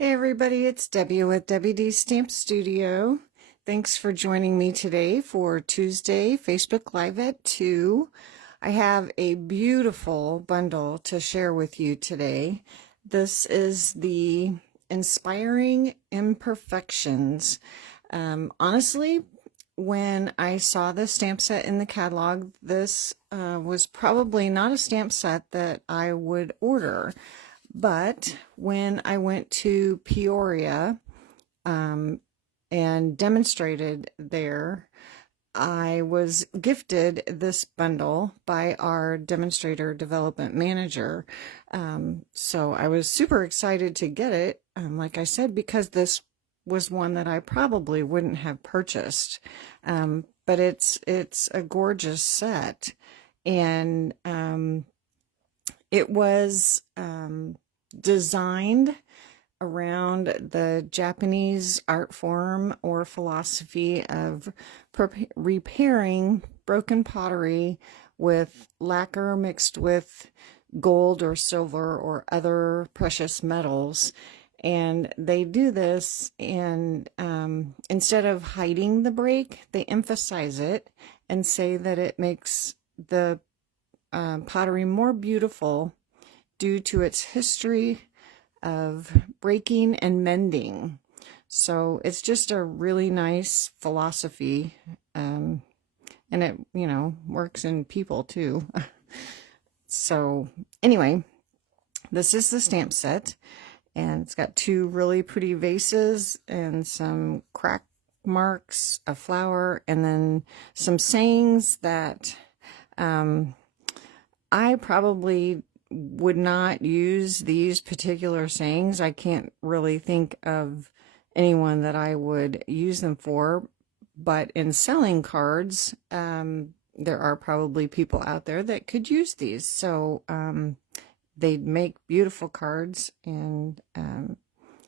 Hey everybody, it's Debbie with WD Stamp Studio. Thanks for joining me today for Tuesday Facebook Live at 2. I have a beautiful bundle to share with you today. This is the Inspiring Imperfections. Honestly, when I saw the stamp set in the catalog, this was probably not a stamp set that I would order. But when I went to Peoria and demonstrated there, I was gifted this bundle by our demonstrator development manager. So I was super excited to get it, like I said, because this was one that I probably wouldn't have purchased. But it's a gorgeous set, and it was designed around the Japanese art form or philosophy of repairing broken pottery with lacquer mixed with gold or silver or other precious metals. And they do this, and instead of hiding the break, they emphasize it and say that it makes the pottery more beautiful due to its history of breaking and mending. So it's just a really nice philosophy, and it, works in people too. So anyway, this is the stamp set, and it's got two really pretty vases and some crack marks, a flower, and then some sayings that I probably would not use these particular sayings. I can't really think of anyone that I would use them for, but in selling cards, there are probably people out there that could use these. So they'd make beautiful cards, and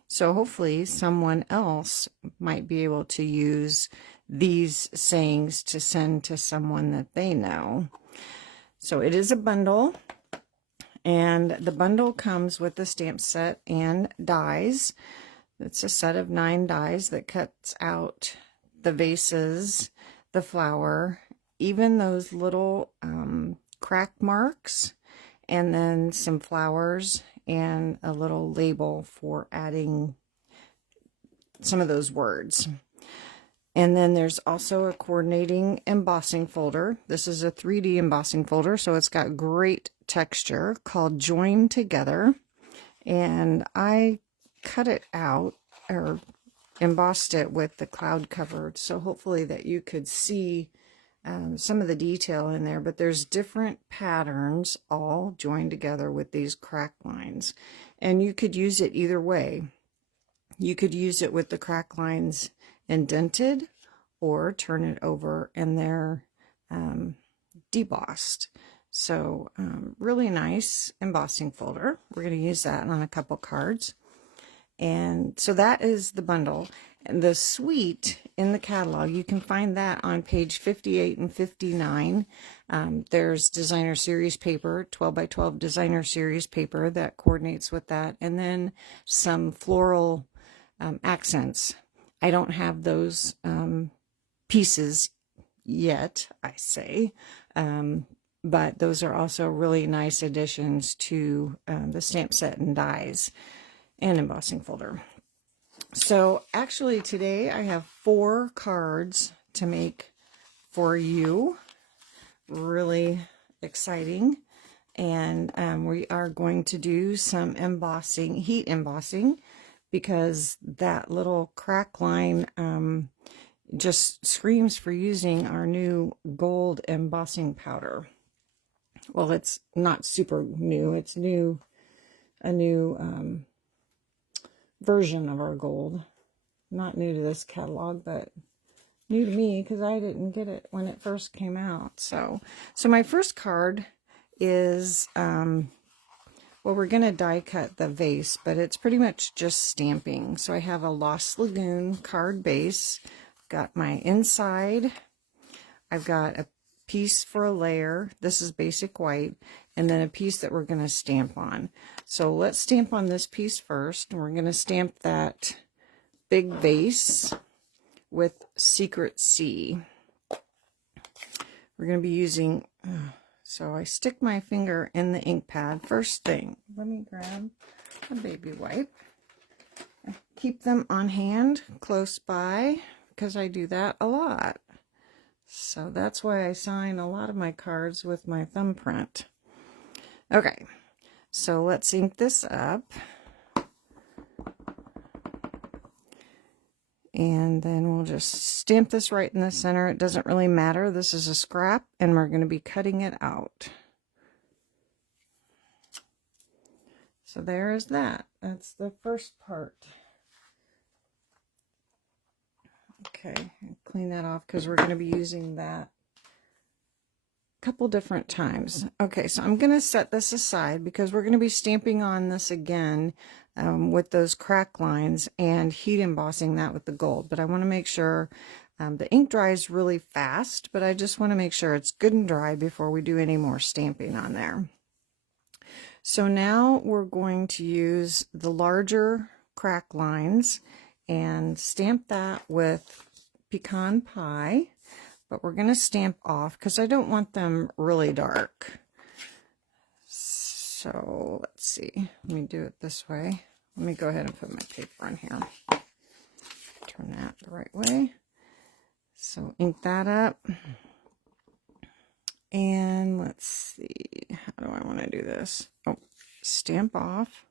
so hopefully someone else might be able to use these sayings to send to someone that they know. So it is a bundle. And the bundle comes with the stamp set and dies. It's a set of 9 dies that cuts out the vases, the flower, even those little crack marks, and then some flowers and a little label for adding some of those words. And then there's also a coordinating embossing folder. This is a 3D embossing folder, so it's got great texture, called Join Together. And I cut it out or embossed it with the cloud cover, so hopefully that you could see some of the detail in there. But there's different patterns all joined together with these crack lines, and you could use it either way. You could use it with the crack lines indented, or turn it over and they're debossed. So really nice embossing folder. We're going to use that on a couple cards. And so that is the bundle. And the suite in the catalog, you can find that on page 58 and 59. There's designer series paper, 12 by 12 designer series paper that coordinates with that, and then some floral accents. I don't have those pieces yet, I say, but those are also really nice additions to the stamp set and dies and embossing folder. So actually today I have 4 cards to make for you. Really exciting. And we are going to do some embossing, heat embossing, because that little crack line just screams for using our new gold embossing powder. Well, it's not super new. It's a new version of our gold. Not new to this catalog, but new to me because I didn't get it when it first came out. So my first card is well, we're going to die cut the vase, but it's pretty much just stamping. So I have a Lost Lagoon card base. Got my inside. I've got a piece for a layer. This is basic white. and then a piece that we're going to stamp on. So let's stamp on this piece first, and we're going to stamp that big vase with Secret C. We're going to be using, so I stick my finger in the ink pad. First thing, let me grab a baby wipe. I keep them on hand close by because I do that a lot. So that's why I sign a lot of my cards with my thumbprint. Okay, so let's ink this up. And then we'll just stamp this right in the center. It doesn't really matter. This is a scrap, and we're going to be cutting it out. So there is that. That's the first part. Okay, clean that off because we're going to be using that a couple different times. Okay, so I'm going to set this aside because we're going to be stamping on this again with those crack lines and heat embossing that with the gold. But I want to make sure the ink dries really fast, but I just want to make sure it's good and dry before we do any more stamping on there. So now we're going to use the larger crack lines and stamp that with pecan pie, but we're going to stamp off because I don't want them really dark. So let's see, let me do it this way. Let me go ahead and put my paper on here. Turn that the right way. So ink that up. And let's see, how do I want to do this? Oh, stamp off.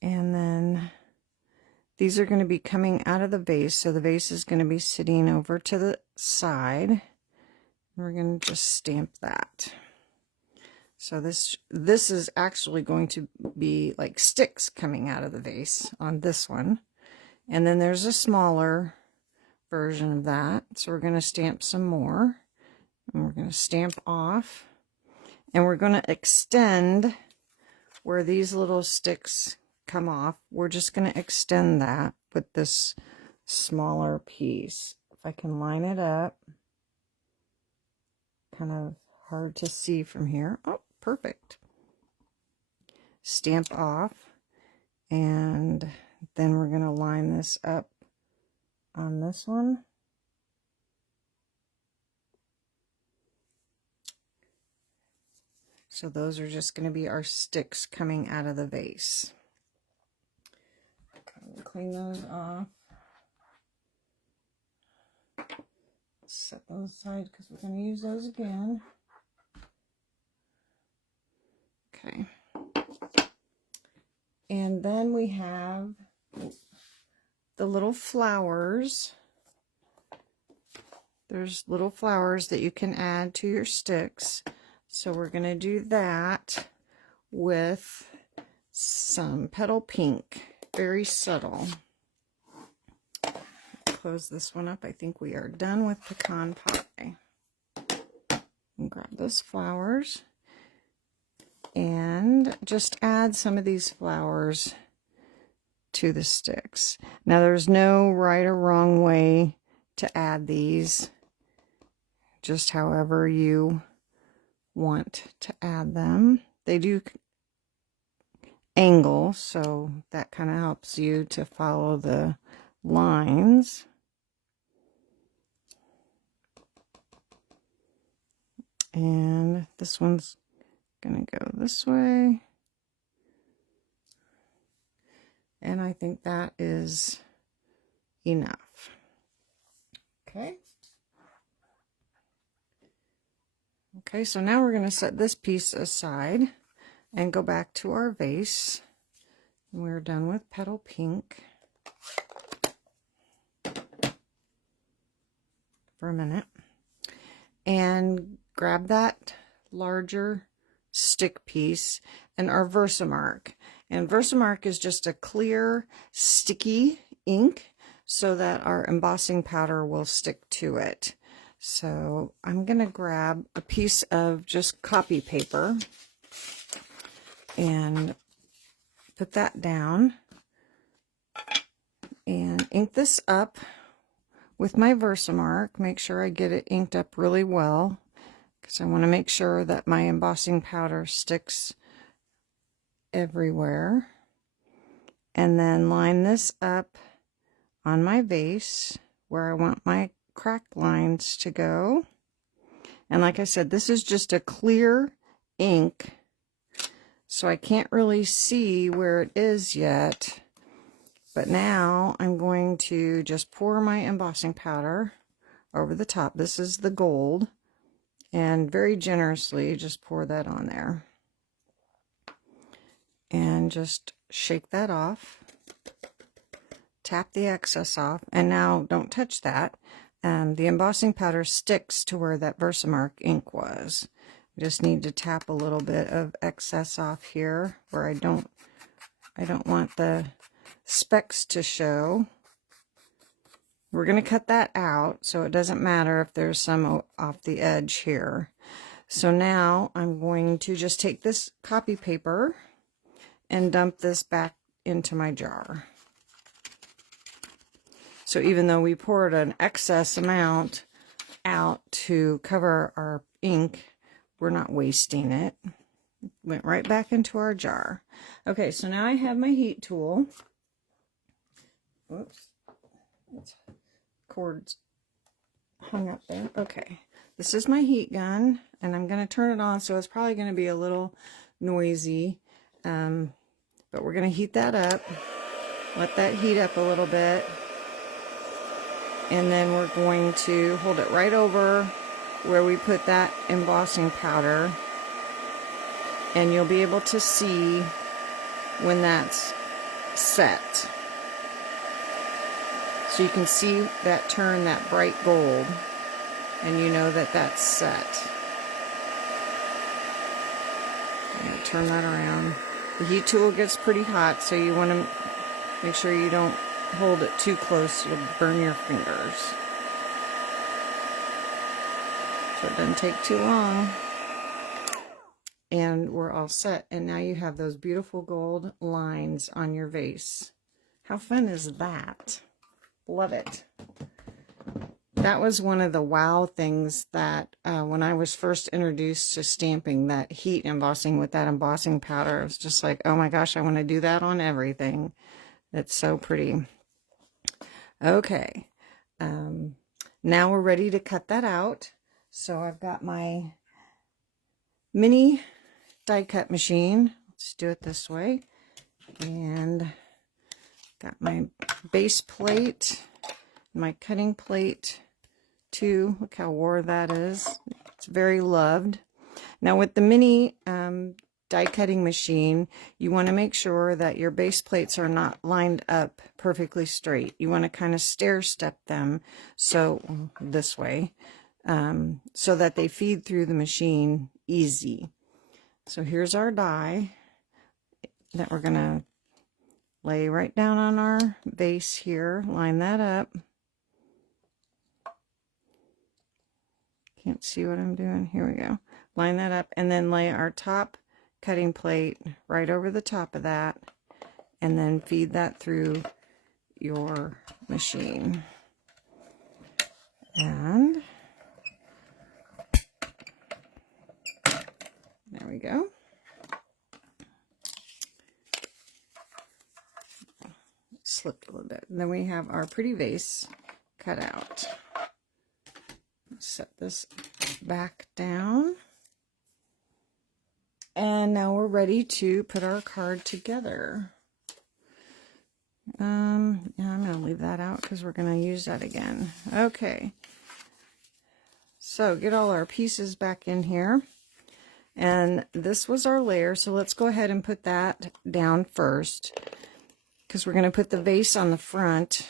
And then these are going to be coming out of the vase. So the vase is going to be sitting over to the side. And we're going to just stamp that. So this is actually going to be like sticks coming out of the vase on this one. And then there's a smaller version of that. So we're going to stamp some more. And we're going to stamp off. And we're going to extend where these little sticks come off. We're just going to extend that with this smaller piece. If I can line it up. Kind of hard to see from here. Oh, perfect. Stamp off. And then we're going to line this up on this one. So those are just going to be our sticks coming out of the vase. We'll clean those off. Set those aside because we're going to use those again. Okay. And then we have the little flowers. There's little flowers that you can add to your sticks. So we're going to do that with some petal pink, very subtle. Close this one up. I think we are done with pecan pie. And grab those flowers and just add some of these flowers to the sticks. Now there's no right or wrong way to add these, just however you want to add them. They do angle, so that kind of helps you to follow the lines. And this one's gonna go this way. And I think that is enough. Okay. Okay, so now we're going to set this piece aside and go back to our vase. We're done with petal pink for a minute. And grab that larger stick piece and our Versamark. And Versamark is just a clear, sticky ink so that our embossing powder will stick to it. So I'm going to grab a piece of just copy paper and put that down and ink this up with my Versamark. Make sure I get it inked up really well because I want to make sure that my embossing powder sticks everywhere. And then line this up on my vase where I want my crack lines to go. And like I said, this is just a clear ink, so I can't really see where it is yet. But now I'm going to just pour my embossing powder over the top. This is the gold, and very generously just pour that on there. And just shake that off. Tap the excess off, and now don't touch that. The embossing powder sticks to where that Versamark ink was. I just need to tap a little bit of excess off here where I don't want the specks to show. We're going to cut that out, so it doesn't matter if there's some off the edge here. So now I'm going to just take this copy paper and dump this back into my jar. So even though we poured an excess amount out to cover our ink, we're not wasting it. Went right back into our jar. Okay, so now I have my heat tool. Whoops. It's cord's hung up there. Okay, this is my heat gun, and I'm going to turn it on, so it's probably going to be a little noisy. But we're going to heat that up. Let that heat up a little bit. And then we're going to hold it right over where we put that embossing powder. And you'll be able to see when that's set. So you can see that turn, that bright gold. And you know that that's set. I'm going to turn that around. The heat tool gets pretty hot, so you want to make sure you don't hold it too close. You'll burn your fingers. So it doesn't take too long. And we're all set. And now you have those beautiful gold lines on your vase. How fun is that? Love it. That was one of the wow things that when I was first introduced to stamping, that heat embossing with that embossing powder, it was just like, oh my gosh, I want to do that on everything. It's so pretty. Okay, now we're ready to cut that out. So I've got my mini die cut machine. Let's do it this way. And got my base plate, my cutting plate too. Look how worn that is. It's very loved. Now with the mini die cutting machine, you want to make sure that your base plates are not lined up perfectly straight. You want to kind of stair step them, so this way, so that they feed through the machine easy. So here's our die that we're going to lay right down on our vase here. Line that up. Can't see what I'm doing. Here we go. Line that up, and then lay our top cutting plate right over the top of that, and then feed that through your machine. And there we go. Slipped a little bit. And then we have our pretty vase cut out. Set this back down. And now we're ready to put our card together. Yeah, I'm going to leave that out because we're going to use that again. Okay. So get all our pieces back in here. And this was our layer, so let's go ahead and put that down first, because we're going to put the vase on the front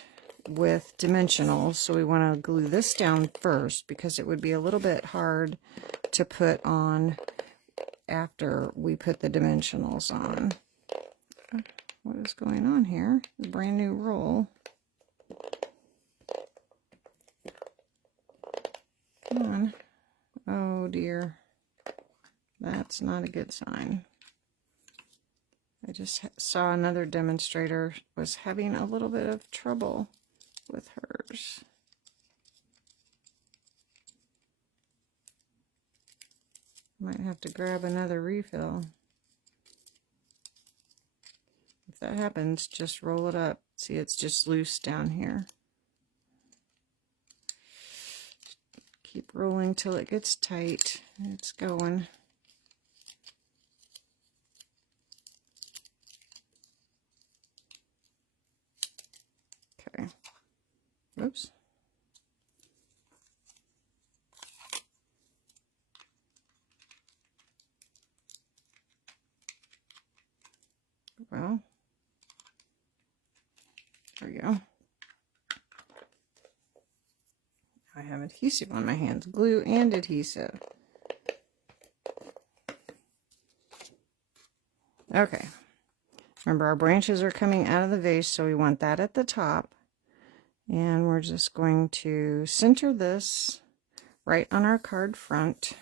with dimensionals. So we want to glue this down first, because it would be a little bit hard to put on after we put the dimensionals on. What is going on here? A brand new roll. Come on. Oh dear. That's not a good sign. I just saw another demonstrator was having a little bit of trouble with hers. Might have to grab another refill. If that happens, just roll it up. See, it's just loose down here. Keep rolling till it gets tight. It's going. Okay. Oops. Well, there we go. I have adhesive on my hands, glue and adhesive. Okay. Remember, our branches are coming out of the vase, so we want that at the top. And we're just going to center this right on our card front.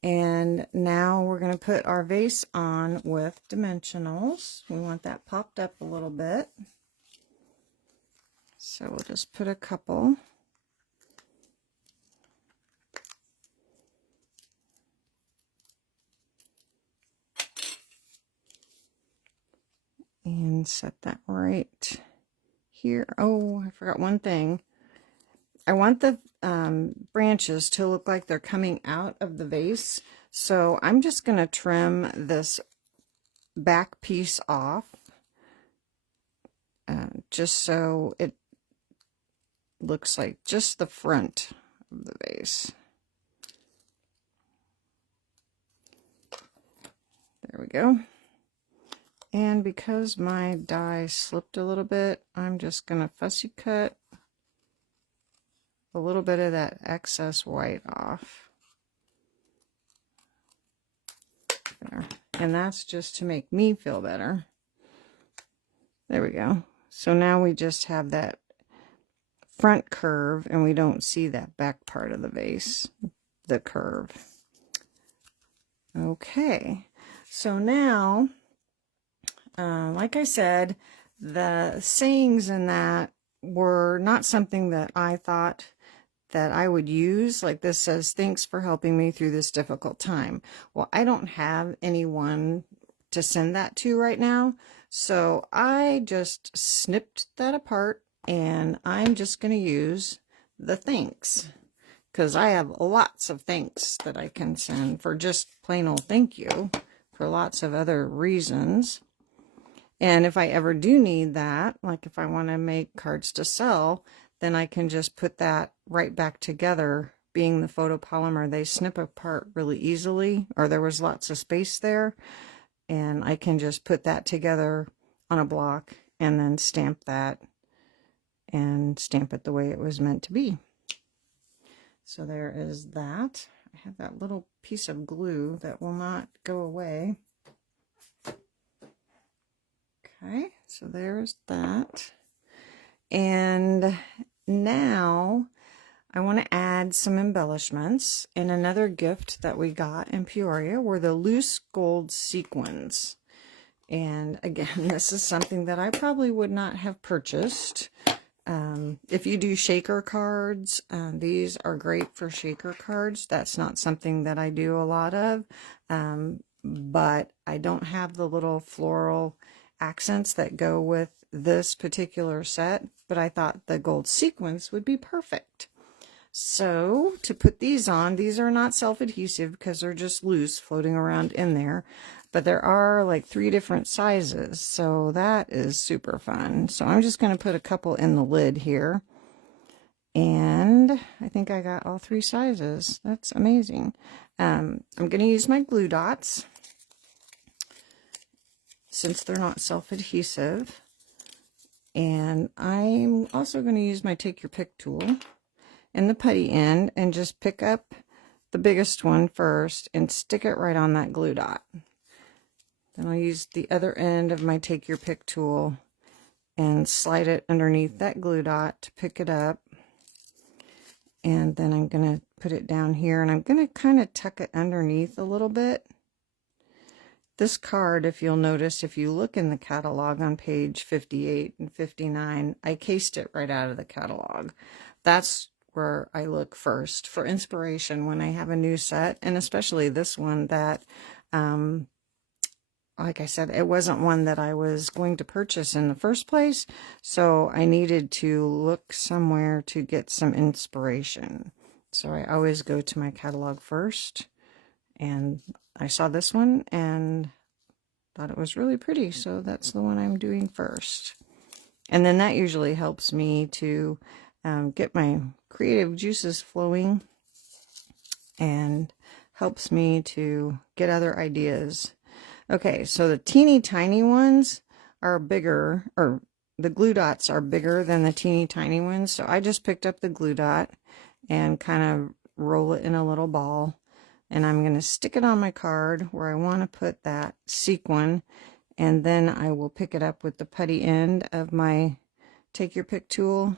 And now we're going to put our vase on with dimensionals. We want that popped up a little bit. So we'll just put a couple. And set that right here. Oh, I forgot one thing. I want the branches to look like they're coming out of the vase. So I'm just going to trim this back piece off. Just so it looks like just the front of the vase. There we go. And because my die slipped a little bit, I'm just going to fussy cut a little bit of that excess white off. There. And that's just to make me feel better. There we go. So now we just have that front curve and we don't see that back part of the vase, the curve. Okay, so now, like I said, the sayings in that were not something that I thought that I would use. Like this says, thanks for helping me through this difficult time. Well, I don't have anyone to send that to right now, so I just snipped that apart and I'm just going to use the thanks, because I have lots of thanks that I can send for just plain old thank you for lots of other reasons. And if I ever do need that, like if I want to make cards to sell, then I can just put that right back together. Being the photopolymer, they snip apart really easily, or there was lots of space there, and I can just put that together on a block and then stamp that and stamp it the way it was meant to be. So there is that. I have that little piece of glue that will not go away. Okay, so there's that. And now I want to add some embellishments. And another gift that we got in Peoria were the loose gold sequins. And again, this is something that I probably would not have purchased. If you do shaker cards, these are great for shaker cards. That's not something that I do a lot of, but I don't have the little floral accents that go with this particular set, but I thought the gold sequins would be perfect. So to put these on, these are not self-adhesive because they're just loose floating around in there, but there are like 3 different sizes, so that is super fun. So I'm just going to put a couple in the lid here, and I think I got all 3 sizes. That's amazing. I'm going to use my glue dots since they're not self-adhesive, and I'm also going to use my take your pick tool and the putty end and just pick up the biggest one first and stick it right on that glue dot. Then I'll use the other end of my take your pick tool and slide it underneath that glue dot to pick it up. And then I'm going to put it down here, and I'm going to kind of tuck it underneath a little bit. This card, if you'll notice, if you look in the catalog on page 58 and 59, I cased it right out of the catalog. That's where I look first for inspiration when I have a new set, and especially this one that, like I said, it wasn't one that I was going to purchase in the first place, so I needed to look somewhere to get some inspiration. So I always go to my catalog first, and I saw this one and thought it was really pretty, so that's the one I'm doing first. And then that usually helps me to get my creative juices flowing and helps me to get other ideas. Okay, so the teeny tiny ones are bigger, or the glue dots are bigger than the teeny tiny ones. So I just picked up the glue dot and kind of roll it in a little ball. And I'm going to stick it on my card where I want to put that sequin. And then I will pick it up with the putty end of my take your pick tool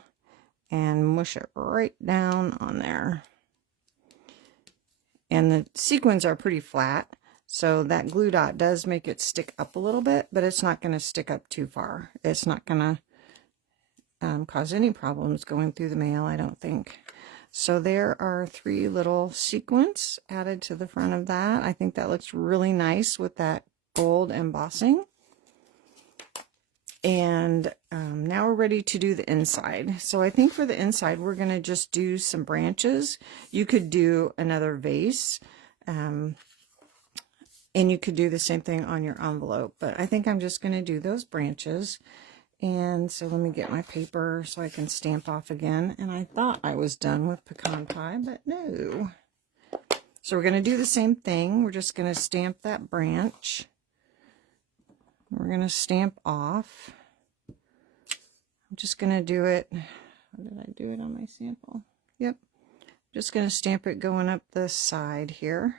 and mush it right down on there. And the sequins are pretty flat, so that glue dot does make it stick up a little bit, but it's not going to stick up too far. It's not going to cause any problems going through the mail, I don't think. So there are 3 little sequins added to the front of that. I think that looks really nice with that gold embossing. And now we're ready to do the inside. So I think for the inside, we're going to just do some branches. You could do another vase, and you could do the same thing on your envelope. But I think I'm just going to do those branches. And so let me get my paper so I can stamp off again. And I thought I was done with pecan pie, but no. So we're going to do the same thing. We're just going to stamp that branch. We're going to stamp off. I'm just going to do it. How did I do it on my sample? Yep. Just going to stamp it going up the side here.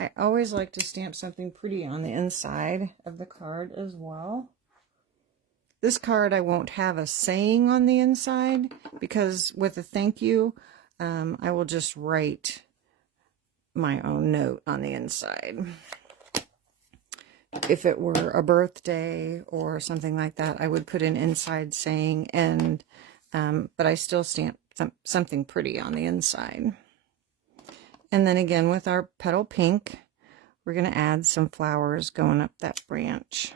I always like to stamp something pretty on the inside of the card as well. This card I won't have a saying on the inside because with a thank you, I will just write my own note on the inside. If it were a birthday or something like that, I would put an inside saying, and but I still stamp something pretty on the inside. And then again with our petal pink, we're going to add some flowers going up that branch.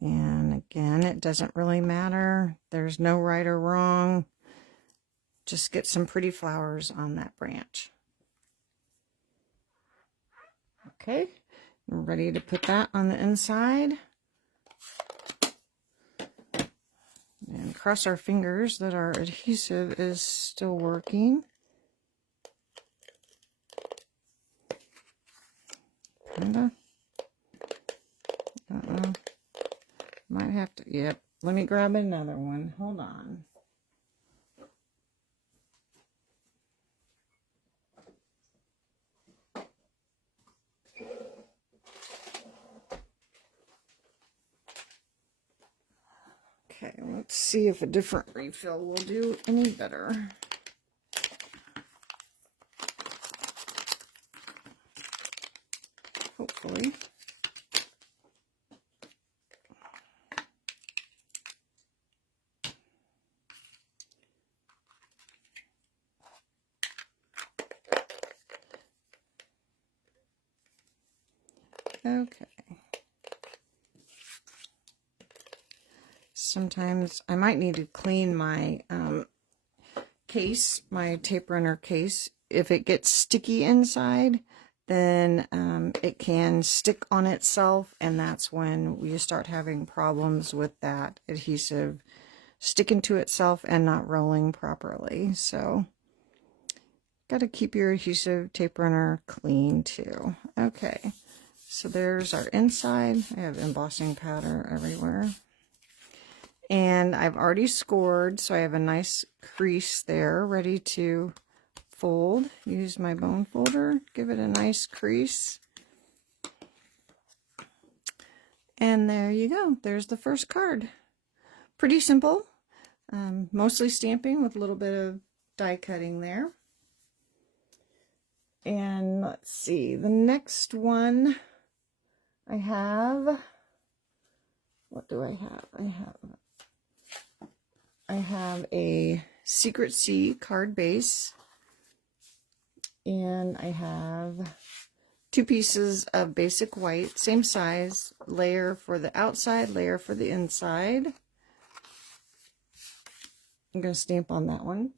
And again, it doesn't really matter. There's no right or wrong. Just get some pretty flowers on that branch. Okay, we're ready to put that on the inside. And cross our fingers that our adhesive is still working. Kinda. Might have to, yep. Let me grab another one. Hold on. Okay, let's see if a different refill will do any better. Hopefully. Okay. Sometimes I might need to clean my case, my tape runner case. If it gets sticky inside, then it can stick on itself, and that's when you start having problems with that adhesive sticking to itself and not rolling properly. So got to keep your adhesive tape runner clean too. Okay, so there's our inside. I have embossing powder everywhere. And I've already scored, so I have a nice crease there ready to fold. Use my bone folder, give it a nice crease. And there you go. There's the first card. Pretty simple. Mostly stamping with a little bit of die cutting there. And let's see, the next one I have, what do I have? I have I have a Secret C card base, and I have 2 pieces of basic white, same size, layer for the outside, layer for the inside. I'm going to stamp on that one.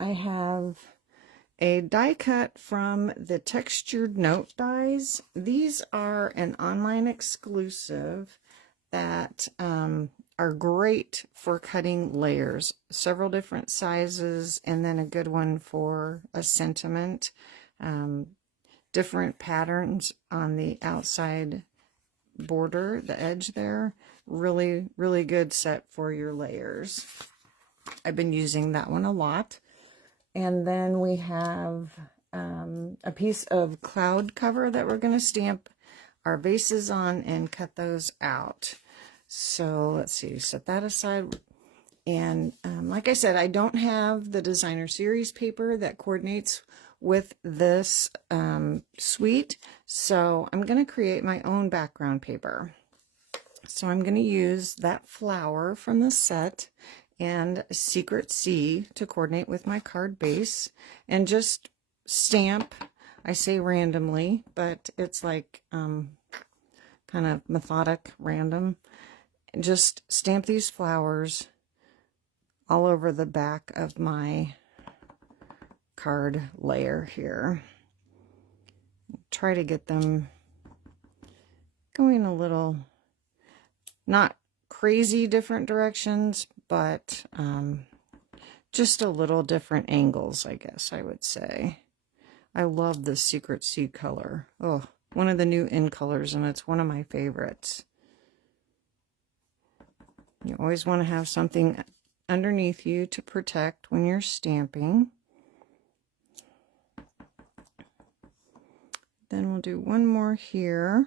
I have a die cut from the Textured Note dies. These are an online exclusive that are great for cutting layers. Several different sizes, and then a good one for a sentiment. Different patterns on the outside border, the edge there. Really, really good set for your layers. I've been using that one a lot. And then we have a piece of cloud cover that we're going to stamp our bases on and cut those out. So let's see, set that aside. And like I said, I don't have the designer series paper that coordinates with this suite, so I'm going to create my own background paper. So I'm going to use that flower from the set and Secret C to coordinate with my card base, and just stamp. I say randomly, but it's like kind of methodic random. And just stamp these flowers all over the back of my card layer here. Try to get them going a little, not crazy different directions, but just a little different angles, I guess I would say. I love this Secret C color. Oh, one of the new in colors, and it's one of my favorites. You always want to have something underneath you to protect when you're stamping. Then we'll do one more here.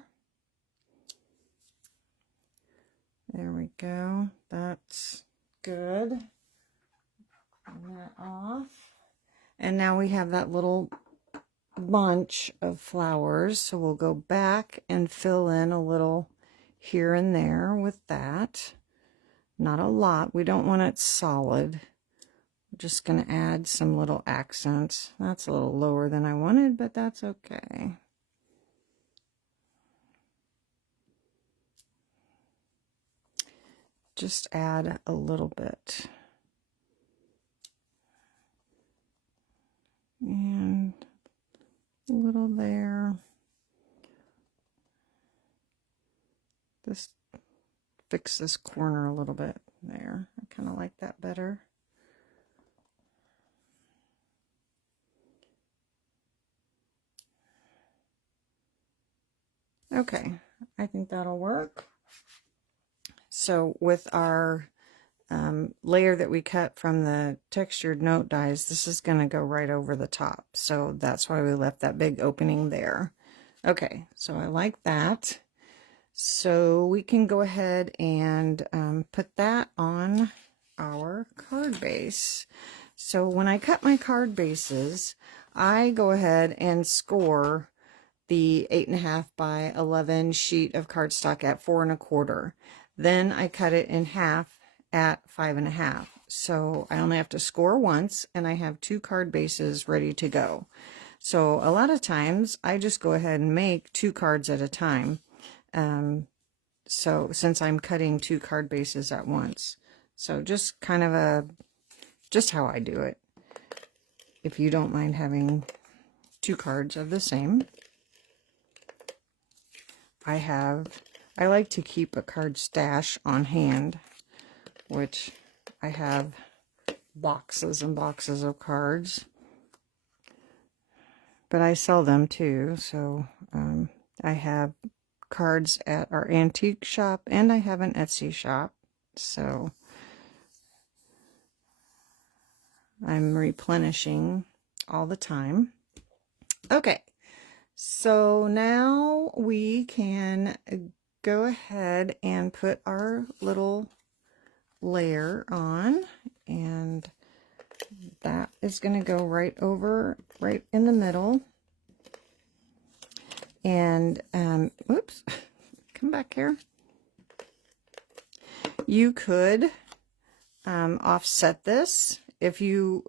There we go. That's good. Turn that off. And now we have that little bunch of flowers. So we'll go back and fill in a little here and there with that. Not a lot. We don't want it solid. We're just going to add some little accents. That's a little lower than I wanted, but that's okay. Just add a little bit. And a little there. Just fix this corner a little bit there. I kind of like that better. Okay, I think that'll work. So with our layer that we cut from the Textured Note dies, this is going to go right over the top. So that's why we left that big opening there. Okay, so I like that. So we can go ahead and put that on our card base. So when I cut my card bases, I go ahead and score the 8.5 by 11 sheet of cardstock at 4 1/4. Then I cut it in half at 5 1/2. So I only have to score once, and I have 2 card bases ready to go. So a lot of times I just go ahead and make 2 cards at a time. So since I'm cutting 2 card bases at once. So just kind of just how I do it. If you don't mind having 2 cards of the same. I like to keep a card stash on hand, which I have boxes and boxes of cards. But I sell them too, so I have cards at our antique shop, and I have an Etsy shop, so I'm replenishing all the time. Okay, so now we can go ahead and put our little layer on, and that is going to go right in the middle. And whoops, come back here. You could offset this. If you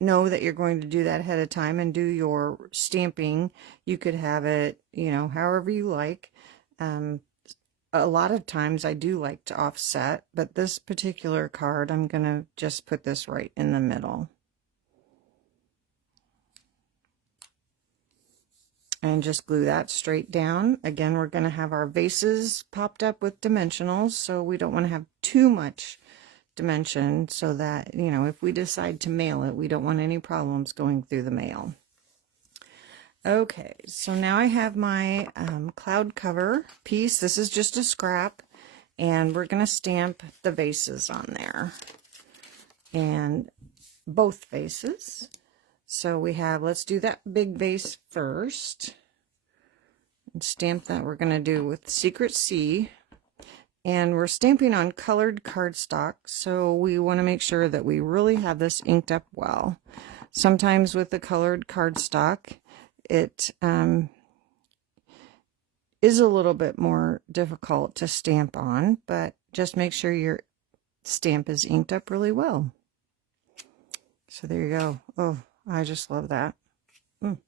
know that you're going to do that ahead of time and do your stamping, you could have it, you know, however you like. A lot of times I do like to offset, but this particular card, I'm going to just put this right in the middle. And just glue that straight down. Again, we're going to have our vases popped up with dimensionals, so we don't want to have too much dimension, so that, you know, if we decide to mail it, we don't want any problems going through the mail. Okay, so now I have my cloud cover piece. This is just a scrap, and we're going to stamp the vases on there, and both vases. So we have, let's do that big vase first and stamp that. We're going to do with Secret C, and we're stamping on colored cardstock, so we want to make sure that we really have this inked up well. Sometimes with the colored cardstock, it is a little bit more difficult to stamp on, but just make sure your stamp is inked up really well. So there you go. Oh, I just love that. It's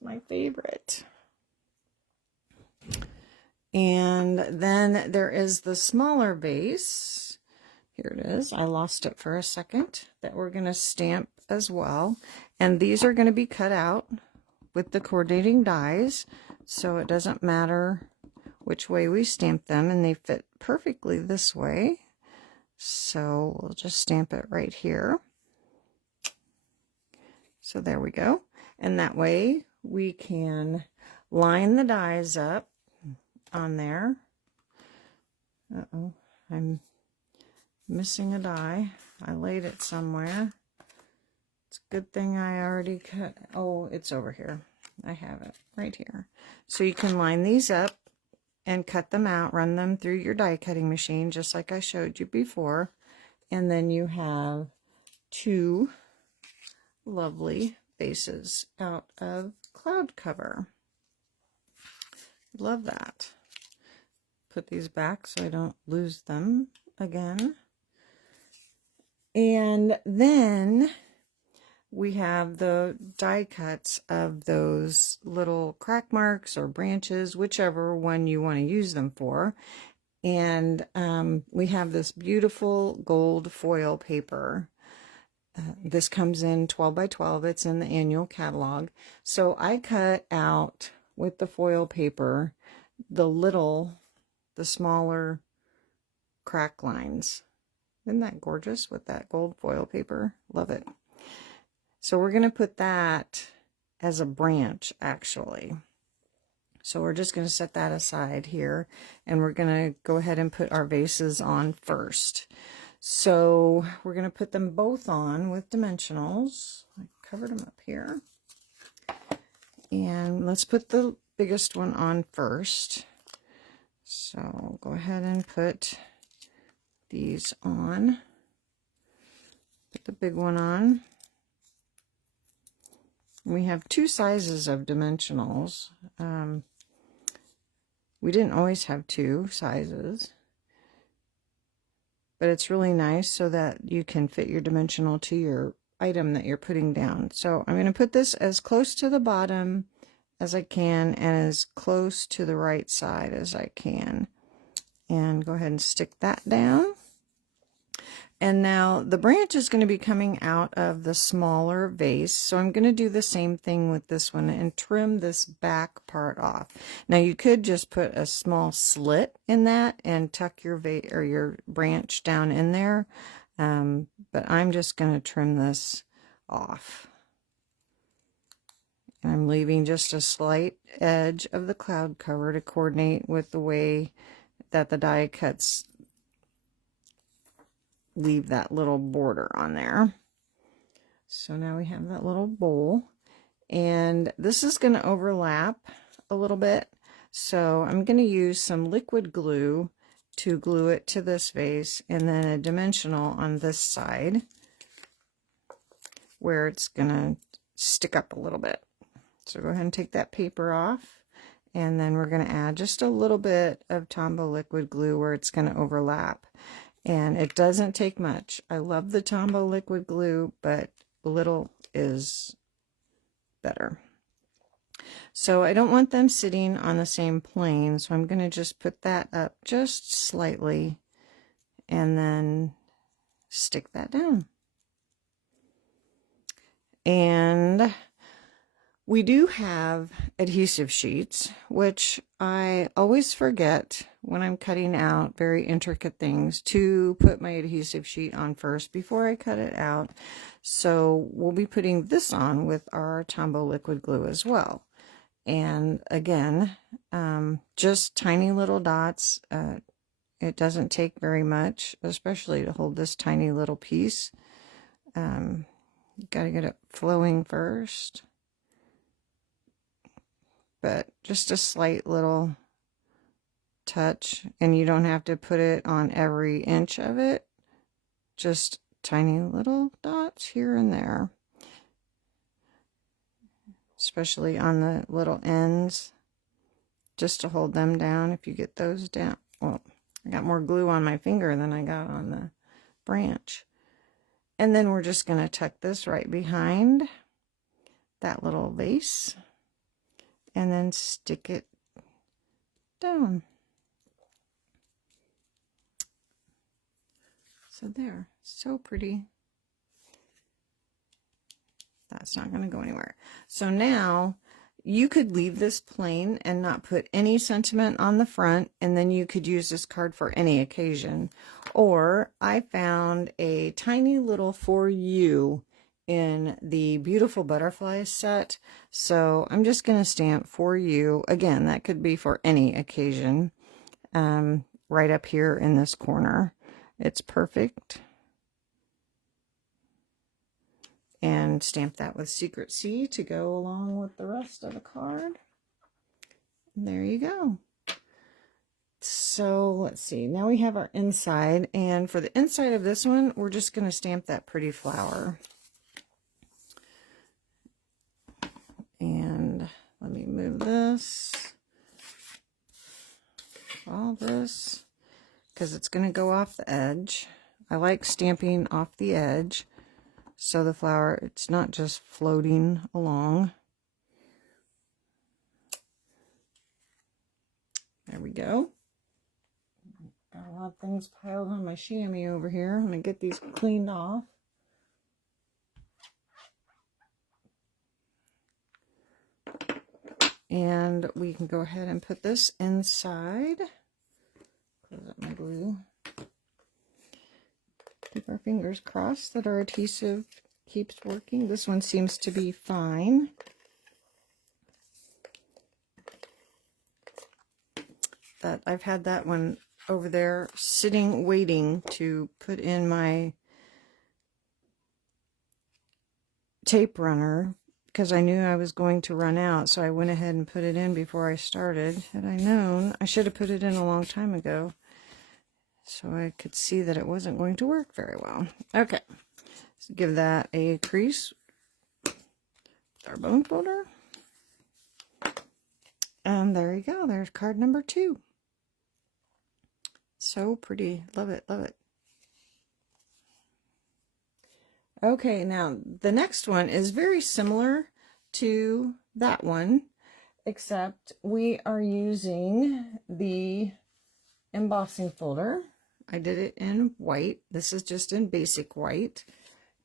my favorite. And then there is the smaller vase. Here it is. I lost it for a second. That we're going to stamp as well. And these are going to be cut out with the coordinating dies, so it doesn't matter which way we stamp them, and they fit perfectly this way. So we'll just stamp it right here. So there we go. And that way we can line the dies up on there. Uh-oh, I'm missing a die. I laid it somewhere. It's a good thing I already cut. Oh, it's over here. I have it right here. So you can line these up and cut them out, run them through your die cutting machine, just like I showed you before. And then you have two lovely vases out of cloud cover. Love that. Put these back so I don't lose them again. And then we have the die cuts of those little crack marks or branches, whichever one you want to use them for. And we have this beautiful gold foil paper. This comes in 12 by 12. It's in the annual catalog. So I cut out with the foil paper the smaller crack lines. Isn't that gorgeous with that gold foil paper? Love it. So we're going to put that as a branch, actually. So we're just going to set that aside here, and we're going to go ahead and put our vases on first. So we're going to put them both on with dimensionals. I covered them up here. And let's put the biggest one on first. So go ahead and put these on. Put the big one on. We have two sizes of dimensionals. We didn't always have two sizes, but it's really nice so that you can fit your dimensional to your item that you're putting down. So I'm going to put this as close to the bottom as I can and as close to the right side as I can. And go ahead and stick that down. And now the branch is going to be coming out of the smaller vase. So I'm going to do the same thing with this one and trim this back part off. Now you could just put a small slit in that and tuck your vase or your branch down in there. But I'm just going to trim this off. And I'm leaving just a slight edge of the cloud cover to coordinate with the way that the die cuts leave that little border on there. So now we have that little bowl, and this is going to overlap a little bit. So I'm going to use some liquid glue to glue it to this vase, and then a dimensional on this side where it's going to stick up a little bit. So go ahead and take that paper off, and then we're going to add just a little bit of Tombow liquid glue where it's going to overlap. And it doesn't take much. I love the Tombow liquid glue, but little is better. So I don't want them sitting on the same plane, so I'm going to just put that up just slightly and then stick that down. And we do have adhesive sheets, which I always forget when I'm cutting out very intricate things to put my adhesive sheet on first before I cut it out. So we'll be putting this on with our Tombow liquid glue as well. And again, just tiny little dots. It doesn't take very much, especially to hold this tiny little piece. Got to get it flowing first. But just a slight little touch, and you don't have to put it on every inch of it, just tiny little dots here and there, especially on the little ends, just to hold them down. If you get those down, well, I got more glue on my finger than I got on the branch. And then we're just going to tuck this right behind that little vase and then stick it down. So there, so pretty. That's not going to go anywhere. So now you could leave this plain and not put any sentiment on the front, and then you could use this card for any occasion. Or I found a tiny little for you in the Beautiful Butterflies set. So I'm just going to stamp for you. Again, that could be for any occasion. Right up here in this corner. It's perfect. And stamp that with Secret C to go along with the rest of the card. And there you go. So let's see. Now we have our inside. And for the inside of this one, we're just going to stamp that pretty flower. And let me move this, all this, because it's going to go off the edge. I like stamping off the edge so the flower, it's not just floating along. There we go. Got a lot of things piled on my chamois over here. I'm going to get these cleaned off. And we can go ahead and put this inside. Close up my glue. Keep our fingers crossed that our adhesive keeps working. This one seems to be fine. I've had that one over there sitting waiting to put in my tape runner because I knew I was going to run out, so I went ahead and put it in before I started. Had I known, I should have put it in a long time ago so I could see that it wasn't going to work very well. Okay, so give that a crease with our bone folder. And there you go, there's card number 2. So pretty, love it, love it. Okay, now the next one is very similar to that one, except we are using the embossing folder. I did it in white. This is just in basic white.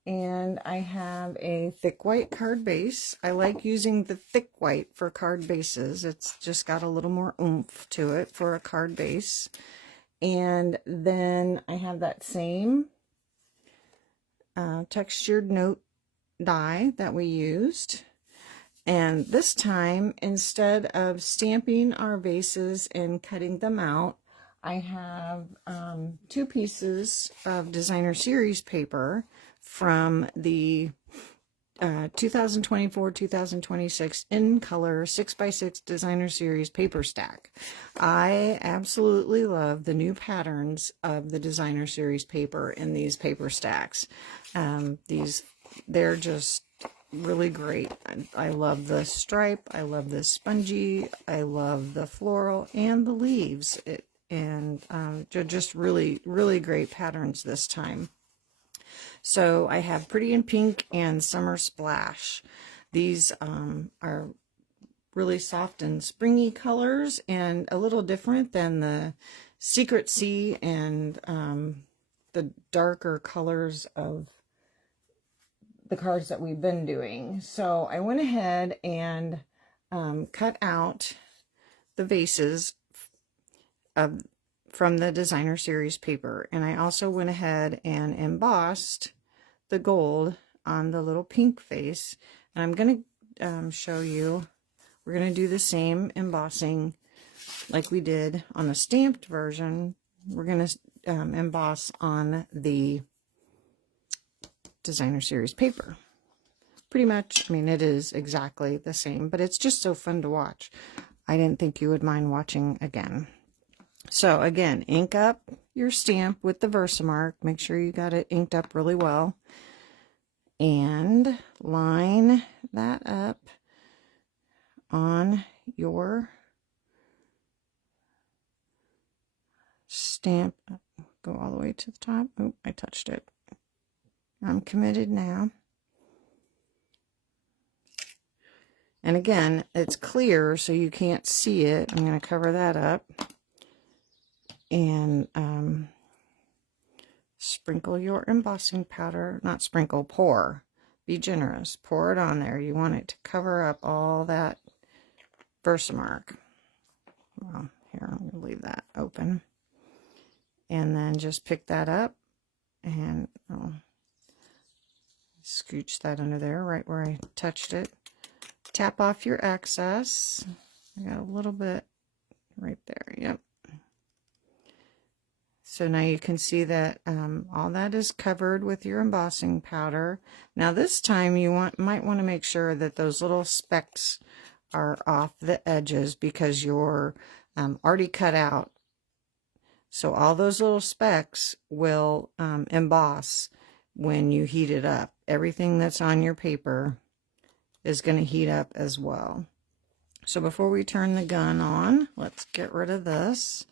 And I have a thick white card base. I like using the thick white for card bases. It's just got a little more oomph to it for a card base. And then I have that same textured note die that we used, and this time, instead of stamping our vases and cutting them out, I have 2 pieces of designer series paper from the 2024-2026 in color 6x6 designer series paper stack. I absolutely love the new patterns of the designer series paper in these paper stacks. They're just really great. I love the stripe, I love the spongy, I love the floral and the leaves. and just really, really great patterns this time. So I have Pretty in Pink and Summer Splash. These are really soft and springy colors and a little different than the Secret Sea and the darker colors of the cards that we've been doing. So I went ahead and cut out the vases from the designer series paper, and I also went ahead and embossed the gold on the little pink vase. And I'm going to show you, we're going to do the same embossing like we did on the stamped version. We're going to emboss on the designer series paper. Pretty much, I mean, it is exactly the same, but it's just so fun to watch. I didn't think you would mind watching again. So again, ink up your stamp with the Versamark. Make sure you got it inked up really well. And line that up on your stamp. Go all the way to the top. Oh, I touched it. I'm committed now. And again, it's clear, so you can't see it. I'm going to cover that up. And sprinkle your embossing powder. Not sprinkle, pour. Be generous. Pour it on there. You want it to cover up all that Versamark. Well, here, I'm going to leave that open. And then just pick that up and scooch that under there, right where I touched it. Tap off your excess. I got a little bit right there. Yep. So now you can see that all that is covered with your embossing powder. Now this time you might want to make sure that those little specks are off the edges because you're already cut out. So all those little specks will emboss when you heat it up. Everything that's on your paper is going to heat up as well. So before we turn the gun on, let's get rid of this.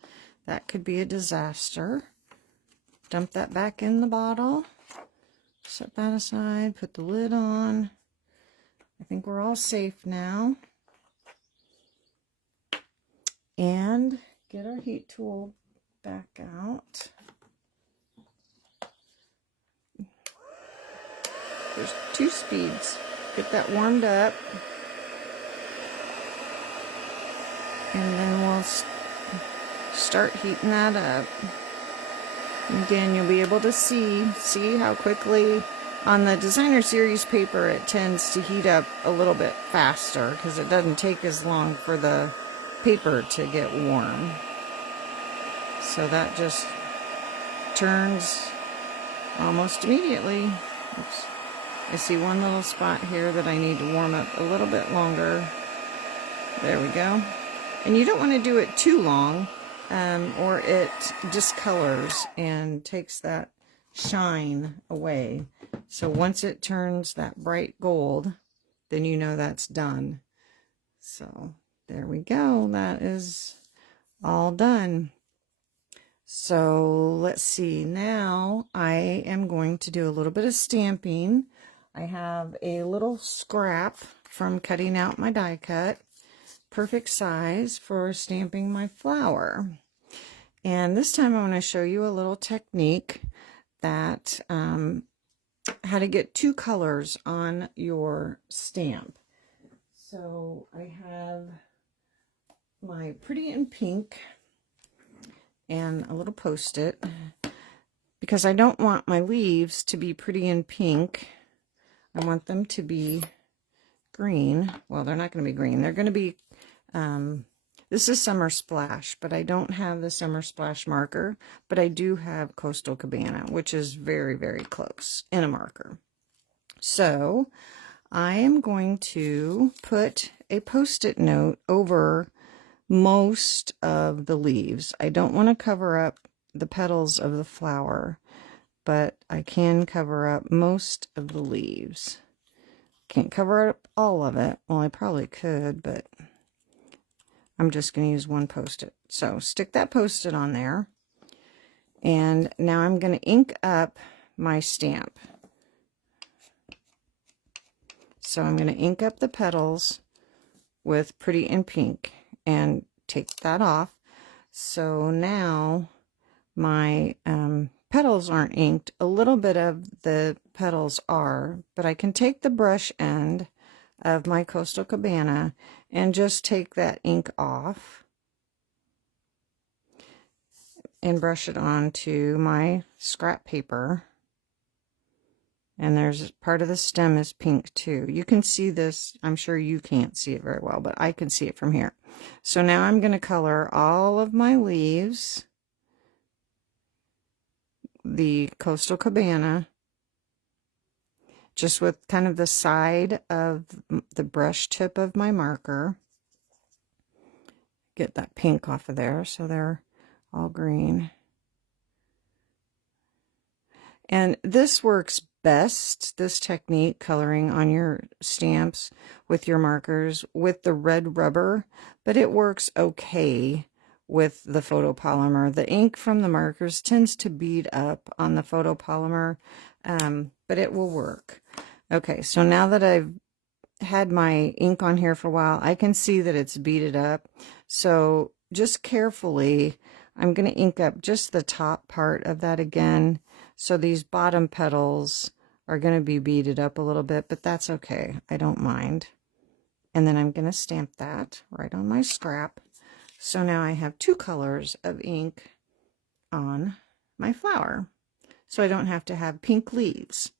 That could be a disaster. Dump that back in the bottle. Set that aside. Put the lid on. I think we're all safe now. And get our heat tool back out. There's 2 speeds. Get that warmed up. And then we'll start heating that up. Again, you'll be able to see how quickly on the designer series paper it tends to heat up a little bit faster because it doesn't take as long for the paper to get warm. So that just turns almost immediately. Oops. I see one little spot here that I need to warm up a little bit longer. There we go. And you don't want to do it too long, or it discolors and takes that shine away. So once it turns that bright gold, then you know that's done. So there we go. That is all done. So let's see. Now I am going to do a little bit of stamping. I have a little scrap from cutting out my die cut. Perfect size for stamping my flower. And this time I want to show you a little technique that how to get 2 colors on your stamp. So I have my Pretty in Pink and a little post-it because I don't want my leaves to be pretty in pink. I want them to be green. Well, they're not going to be green. They're going to be this is Summer Splash, but I don't have the Summer Splash marker, but I do have Coastal Cabana, which is very, very close in a marker. So I am going to put a post-it note over most of the leaves. I don't want to cover up the petals of the flower, but I can cover up most of the leaves. Can't cover up all of it. Well, I probably could, but I'm just going to use one Post-it. So stick that Post-it on there. And now I'm going to ink up my stamp. So I'm going to ink up the petals with Pretty in Pink and take that off. So now my petals aren't inked. A little bit of the petals are, but I can take the brush end of my Coastal Cabana and just take that ink off and brush it onto my scrap paper. And there's part of the stem is pink too. You can see this. I'm sure you can't see it very well, but I can see it from here. So now I'm going to color all of my leaves, the Coastal Cabana, just with kind of the side of the brush tip of my marker. Get that pink off of there so they're all green. And this works best, this technique, coloring on your stamps with your markers, with the red rubber, but it works okay with the photopolymer. The ink from the markers tends to bead up on the photopolymer, but it will work. Okay, so now that I've had my ink on here for a while, I can see that it's beaded up. So just carefully, I'm going to ink up just the top part of that again. So these bottom petals are going to be beaded up a little bit, but that's okay. I don't mind. And then I'm going to stamp that right on my scrap. So now I have two colors of ink on my flower. So I don't have to have pink leaves.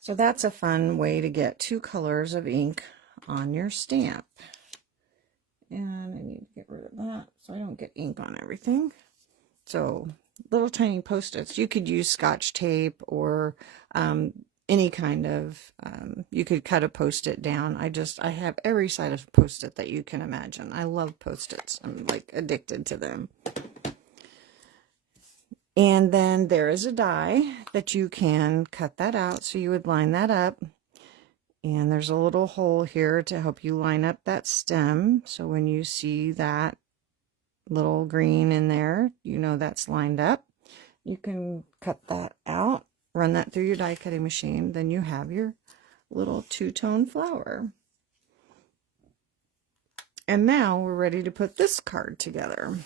So that's a fun way to get two colors of ink on your stamp. And I need to get rid of that so I don't get ink on everything. So little tiny Post-its. You could use Scotch tape or any kind of, you could cut a Post-it down. I have every side of Post-it that you can imagine. I love Post-its. I'm like addicted to them. And then there is a die that you can cut that out. So you would line that up. And there's a little hole here to help you line up that stem. So when you see that little green in there, you know that's lined up. You can cut that out, run that through your die cutting machine. Then you have your little two-tone flower. And now we're ready to put this card together.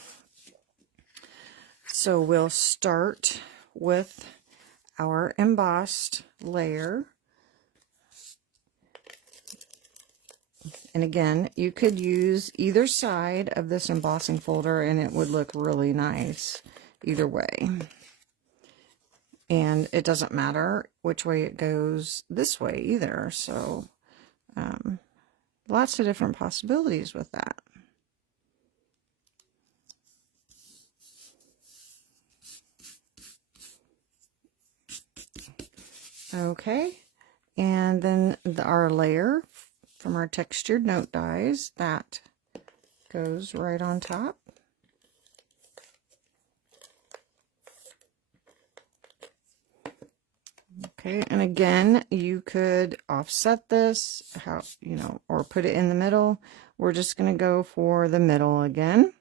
So we'll start with our embossed layer. And again, you could use either side of this embossing folder and it would look really nice either way. And it doesn't matter which way it goes this way either. So lots of different possibilities with that. Okay, and then our layer from our textured note dies, that goes right on top. Okay, and again, you could offset this, or put it in the middle. We're just going to go for the middle again.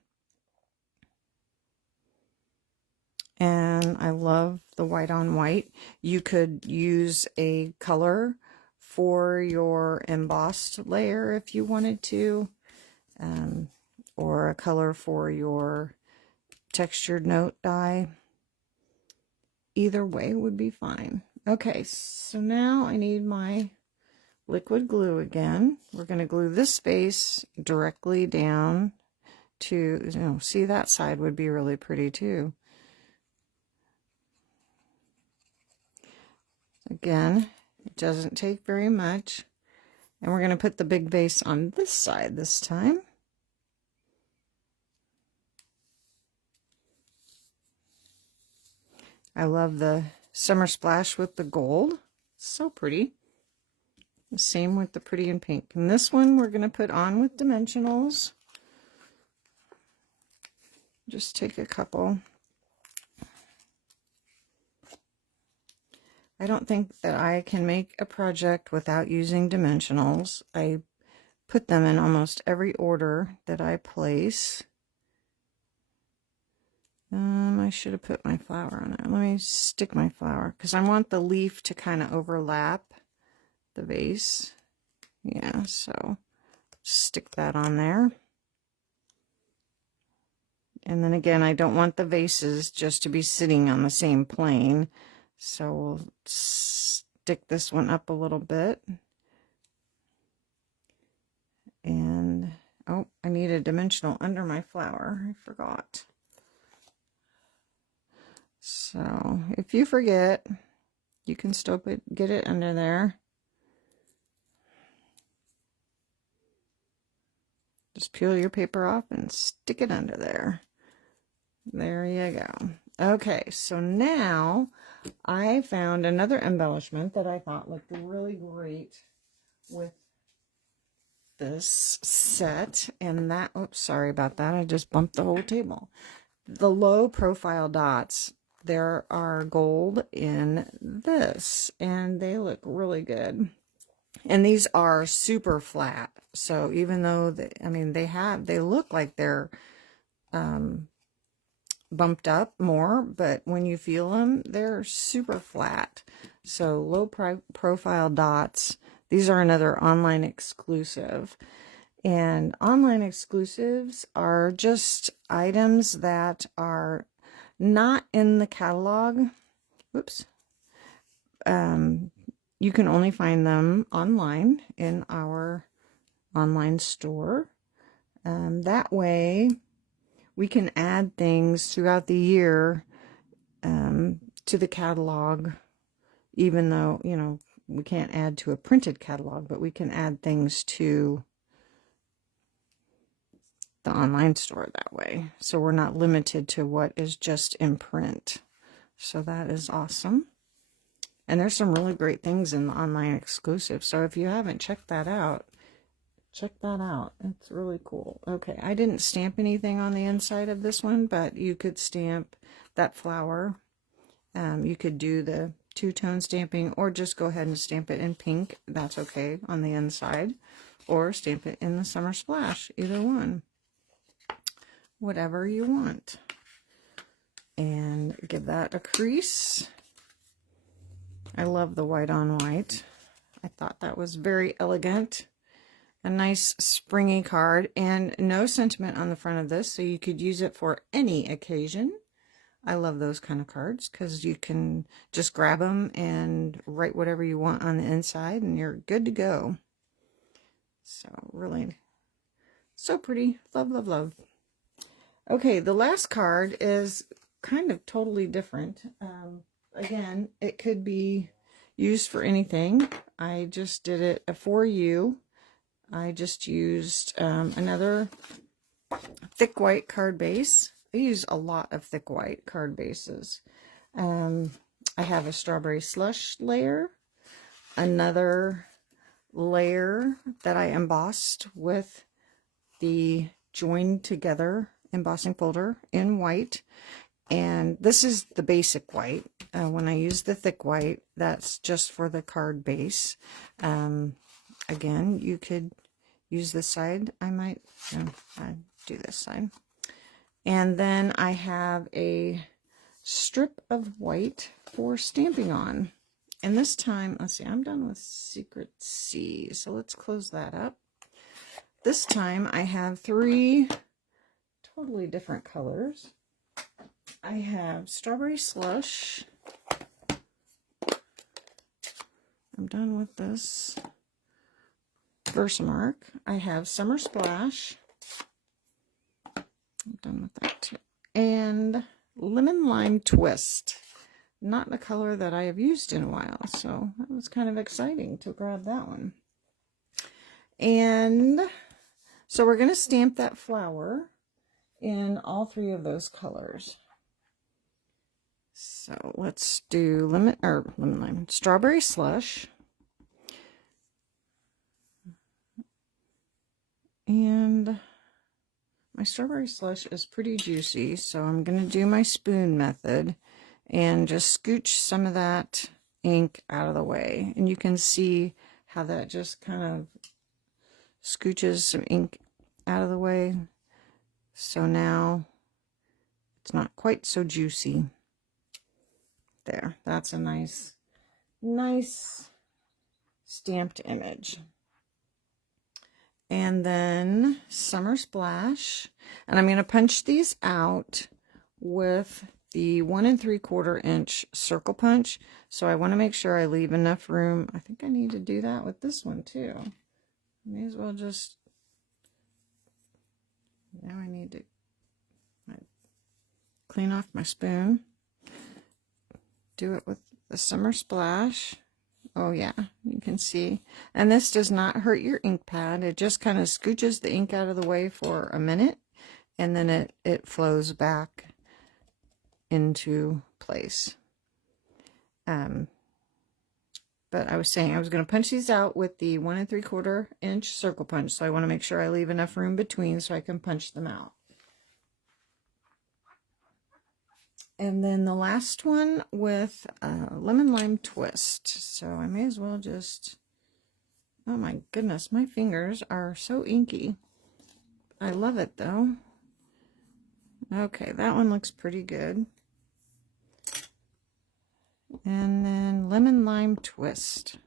And I love the white on white. You could use a color for your embossed layer if you wanted to, or a color for your textured note die. Either way would be fine. Okay, so now I need my liquid glue again. We're going to glue this space directly down to, see, that side would be really pretty too. Again, it doesn't take very much. And we're going to put the big vase on this side this time. I love the summer splash with the gold. So pretty. The same with the Pretty in Pink. And this one we're going to put on with dimensionals. Just take a couple. I don't think that I can make a project without using dimensionals. I put them in almost every order that I place. I should have put my flower on it. Let me stick my flower because I want the leaf to kind of overlap the vase. Yeah, so stick that on there. And then again, I don't want the vases just to be sitting on the same plane. So we'll stick this one up a little bit. And, oh, I need a dimensional under my flower. I forgot. So if you forget, you can still get it under there. Just peel your paper off and stick it under there. There you go. Okay, so now I found another embellishment that I thought looked really great with this set, and that, oops, sorry about that. I just bumped the whole table. The low profile dots, there are gold in this, and they look really good. And these are super flat. So even though they look like they're bumped up more, but when you feel them, they're super flat. So low profile dots. These are another online exclusive. And online exclusives are just items that are not in the catalog. Whoops. You can only find them online in our online store. That way we can add things throughout the year to the catalog, even though, you know, we can't add to a printed catalog, but we can add things to the online store that way. So we're not limited to what is just in print. So that is awesome. And there's some really great things in the online exclusive. So if you haven't checked that out, check that out. It's really cool. Okay, I didn't stamp anything on the inside of this one, but you could stamp that flower. You could do the two-tone stamping, or just go ahead and stamp it in pink. That's okay on the inside. Or stamp it in the Summer Splash. Either one. Whatever you want. And give that a crease. I love the white on white. I thought that was very elegant. A nice springy card, and no sentiment on the front of this, so you could use it for any occasion. I love those kind of cards because you can just grab them and write whatever you want on the inside and you're good to go. So really, so pretty. Love, love, love. Okay, the last card is kind of totally different. Again, it could be used for anything. I just did it for you. I just used another thick white card base. I use a lot of thick white card bases. I have a strawberry slush layer, another layer that I embossed with the joined together embossing folder in white. And this is the basic white. When I use the thick white, that's just for the card base. Again, you could use this side. I'd do this side. And then I have a strip of white for stamping on. And this time, let's see, I'm done with Secret C. So let's close that up. This time I have 3 totally different colors. I have Strawberry Slush. I'm done with this. Versamark. I have Summer Splash. I'm done with that too. And Lemon Lime Twist. Not the color that I have used in a while, so that was kind of exciting to grab that one. And so we're going to stamp that flower in all 3 of those colors. So let's do lemon lime, Strawberry Slush. And my Strawberry Slush is pretty juicy, so I'm going to do my spoon method and just scooch some of that ink out of the way. And you can see how that just kind of scooches some ink out of the way. So now it's not quite so juicy. There, that's a nice stamped image. And then Summer Splash. And I'm going to punch these out with the 1 3/4 inch circle punch. So I want to make sure I leave enough room. I think I need to do that with this one too. May as well just, now I need to clean off my spoon. Do it with the Summer Splash. Oh yeah, you can see. And this does not hurt your ink pad. It just kind of scooches the ink out of the way for a minute, and then it flows back into place. But I was saying I was going to punch these out with the 1 3/4 inch circle punch. So I want to make sure I leave enough room between so I can punch them out. And then the last one with lemon lime twist. So I may as well just, oh my goodness, my fingers are so inky. I love it though. Okay, that one looks pretty good. And then lemon lime twist.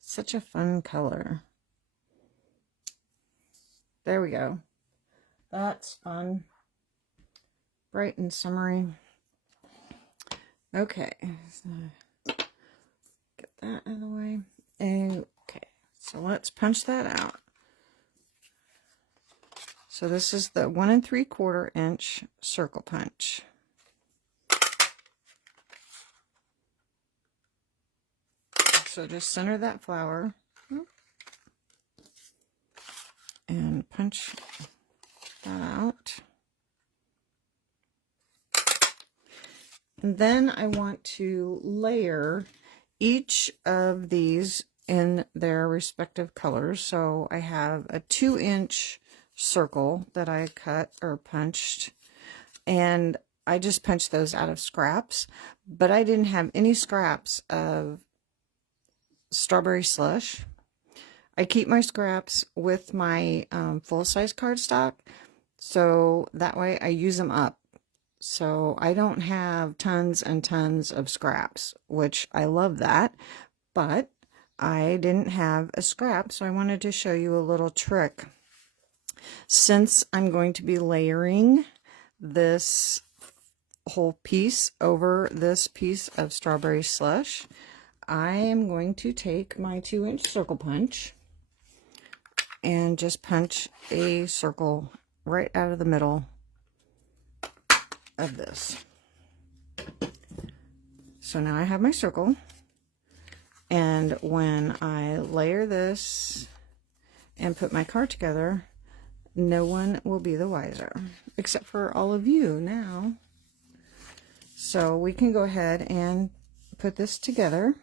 Such a fun color. There we go. That's fun. Bright and summery. Okay, so get that out of the way. Okay, so let's punch that out. So this is the 1 3/4 inch circle punch. So just center that flower and punch that out. And then I want to layer each of these in their respective colors. So I have a 2-inch circle that I cut or punched, and I just punched those out of scraps, but I didn't have any scraps of strawberry slush. I keep my scraps with my full-size cardstock, so that way I use them up. So I don't have tons and tons of scraps, which I love that, but I didn't have a scrap, so I wanted to show you a little trick. Since I'm going to be layering this whole piece over this piece of strawberry slush, I am going to take my 2-inch circle punch and just punch a circle right out of the middle of this. So now I have my circle, and when I layer this and put my card together, no one will be the wiser, except for all of you now. So we can go ahead and put this together.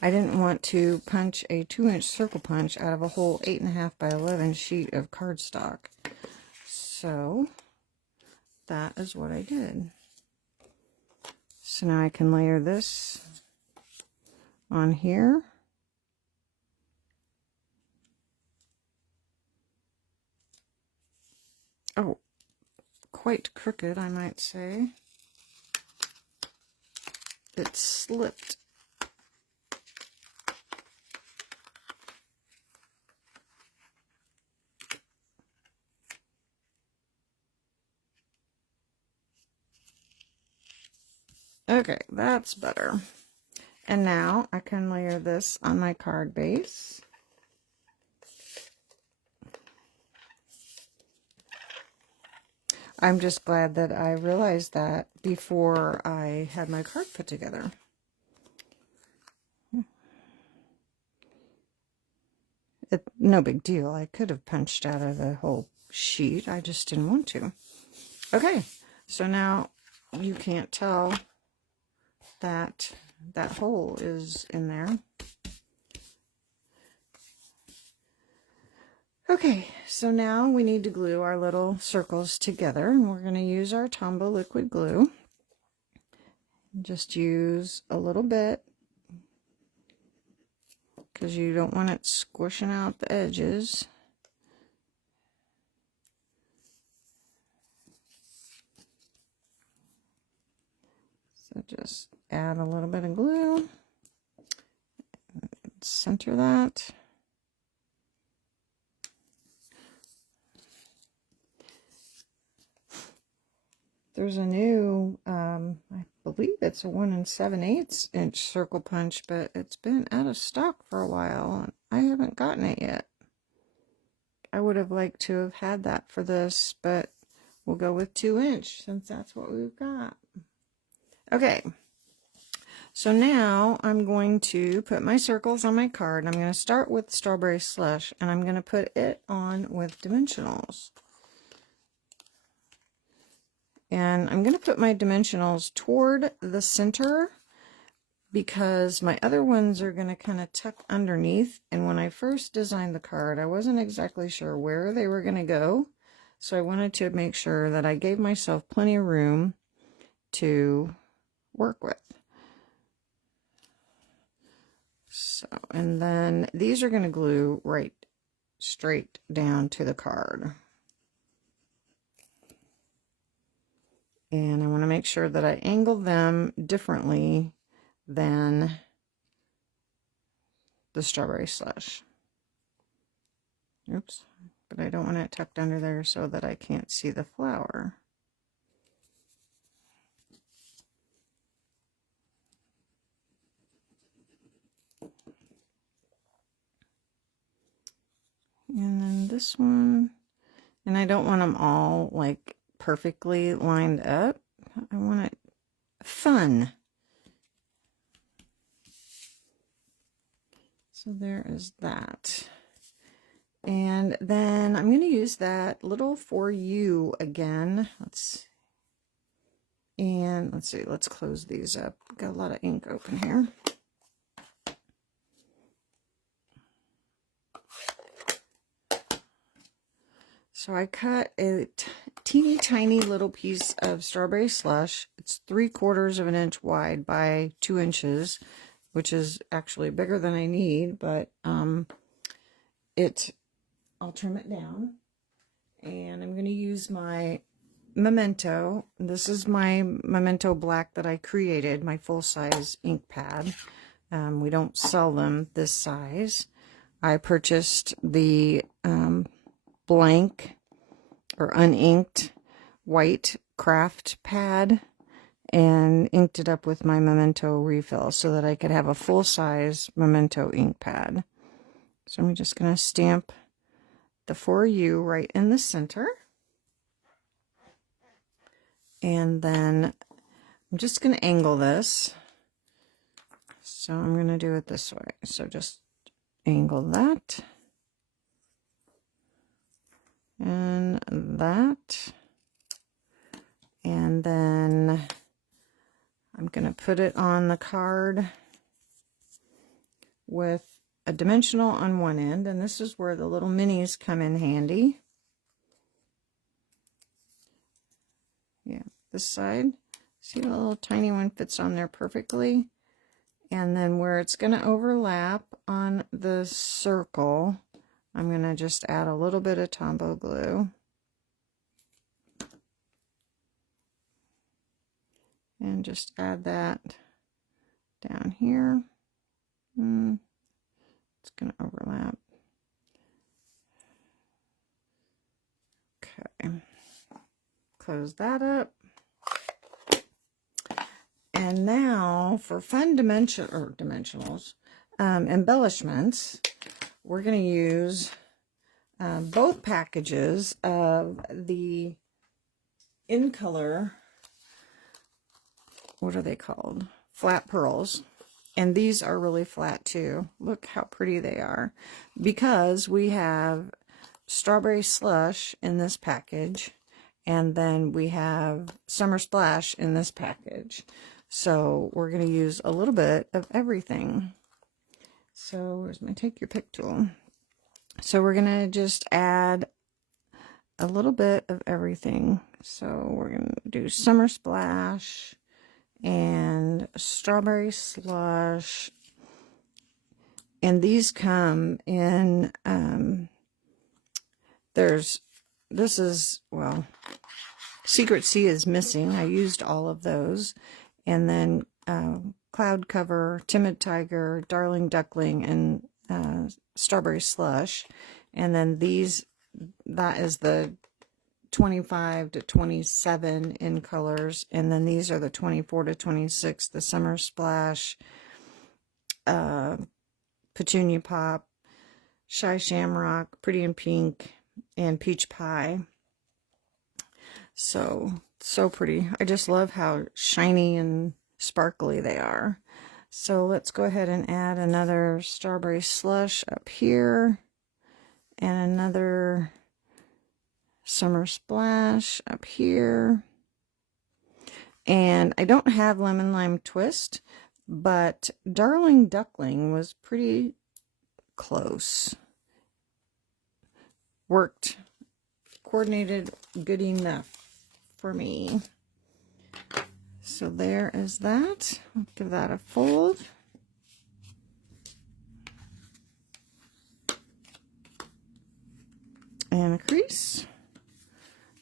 I didn't want to punch a 2-inch circle punch out of a whole 8.5 by 11 sheet of cardstock. So that is what I did. So now I can layer this on here. Oh, quite crooked, I might say. It slipped. Okay, that's better. And now I can layer this on my card base. I'm just glad that I realized that before I had my card put together. No big deal. I could have punched out of the whole sheet. I just didn't want to. Okay, so now you can't tell that that hole is in there. Okay, so now we need to glue our little circles together, and we're going to use our Tombow liquid glue. Just use a little bit, because you don't want it squishing out the edges. So just add a little bit of glue, center that. There's a new, I believe it's a 1 7/8 inch circle punch, but it's been out of stock for a while, and I haven't gotten it yet. I would have liked to have had that for this, but we'll go with 2 inch since that's what we've got. Okay, so now I'm going to put my circles on my card. I'm going to start with Strawberry Slush, and I'm going to put it on with dimensionals. And I'm going to put my dimensionals toward the center because my other ones are going to kind of tuck underneath. And when I first designed the card, I wasn't exactly sure where they were going to go. So I wanted to make sure that I gave myself plenty of room to work with. So, and then these are going to glue right straight down to the card. And I want to make sure that I angle them differently than the Strawberry Slush. Oops, but I don't want it tucked under there so that I can't see the flower. And then this one, and I don't want them all like perfectly lined up. I want it fun. So there is that. And then I'm going to use that little For You again. Let's see, let's close these up. Got a lot of ink open here. So I cut a teeny tiny little piece of Strawberry Slush. It's 3/4 of an inch wide by 2 inches, which is actually bigger than I need, but I'll trim it down. And I'm going to use my Memento. This is my Memento Black that I created, my full-size ink pad. We don't sell them this size. I purchased the blank or uninked white craft pad and inked it up with my Memento refill so that I could have a full-size Memento ink pad. So I'm just going to stamp the For You right in the center. And then I'm just going to angle this. So I'm going to do it this way. So just angle that. And that. And then I'm going to put it on the card with a dimensional on one end, and this is where the little minis come in handy. Yeah, this side. See, the little tiny one fits on there perfectly. And then where it's going to overlap on the circle, I'm going to just add a little bit of Tombow glue. And just add that down here. It's going to overlap. Okay. Close that up. And now for fun dimensionals, embellishments, we're going to use both packages of the In Color, what are they called? Flat pearls. And these are really flat too. Look how pretty they are. Because we have Strawberry Slush in this package, and then we have Summer Splash in this package. So we're going to use a little bit of everything. So where's my take your pick tool? So we're going to just add a little bit of everything. So we're going to do Summer Splash and Strawberry Slush And these come in, this is, well, Secret Sea is missing. I used all of those. And then Cloud Cover, Timid Tiger, Darling Duckling, and Strawberry Slush. And then these, that is the 25 to 27 in colors. And then these are the 24 to 26, the Summer Splash, Petunia Pop, Shy Shamrock, Pretty in Pink, and Peach Pie. So pretty. I just love how shiny and sparkly they are. So let's go ahead and add another Strawberry Slush up here, and another Summer Splash up here. And I don't have Lemon Lime Twist, but Darling Duckling was pretty close. Worked, coordinated good enough for me. So there is that. I'll give that a fold. And a crease.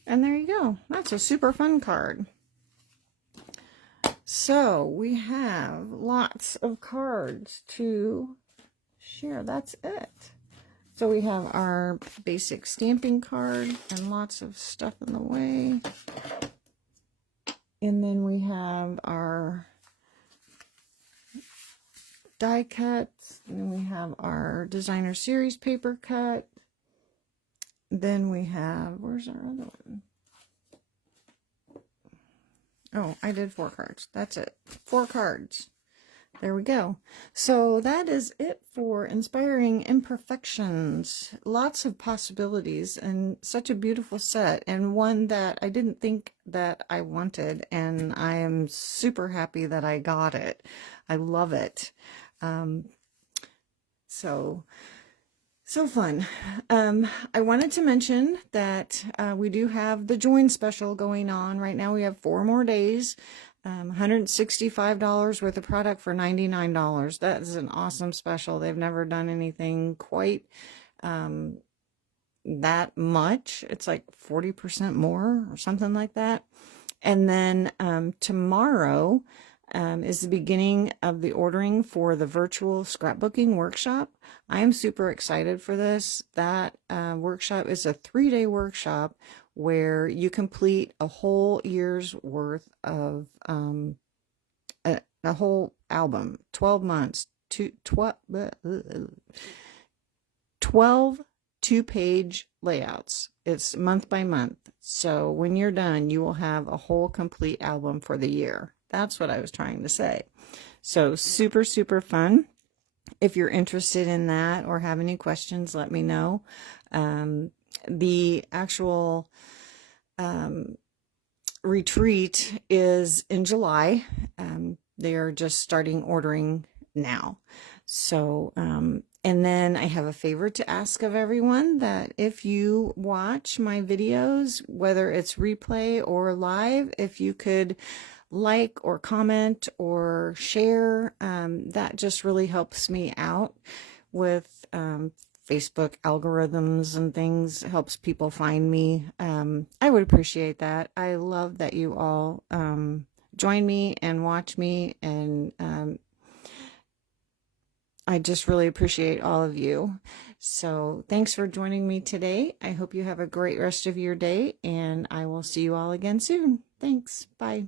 And there you go. That's a super fun card. So we have lots of cards to share. That's it. So we have our basic stamping card and lots of stuff in the way. And then we have our die cuts. And then we have our designer series paper cut. Then we have, where's our other one? Oh, I did 4 cards. That's it. 4 cards. There we go. So that is it for Inspiring Imperfections. Lots of possibilities and such a beautiful set, and one that I didn't think that I wanted, and I am super happy that I got it. I love it. So fun. I wanted to mention that we do have the Join special going on right now. We have 4 more days. $165 worth of product for $99. That is an awesome special. They've never done anything quite that much. It's like 40% more or something like that. And then tomorrow is the beginning of the ordering for the virtual scrapbooking workshop. I am super excited for this. That workshop is a 3-day workshop where you complete a whole year's worth of a whole album, 12 months, 12 2-page layouts. It's month by month. So when you're done, you will have a whole complete album for the year. That's what I was trying to say. So super, super fun. If you're interested in that or have any questions, let me know. The actual retreat is in July. They are just starting ordering now. So, and then I have a favor to ask of everyone, that if you watch my videos, whether it's replay or live, if you could like or comment or share, that just really helps me out with Facebook algorithms and things, helps people find me. I would appreciate that. I love that you all join me and watch me, and I just really appreciate all of you. So thanks for joining me today. I hope you have a great rest of your day, and I will see you all again soon. Thanks. Bye.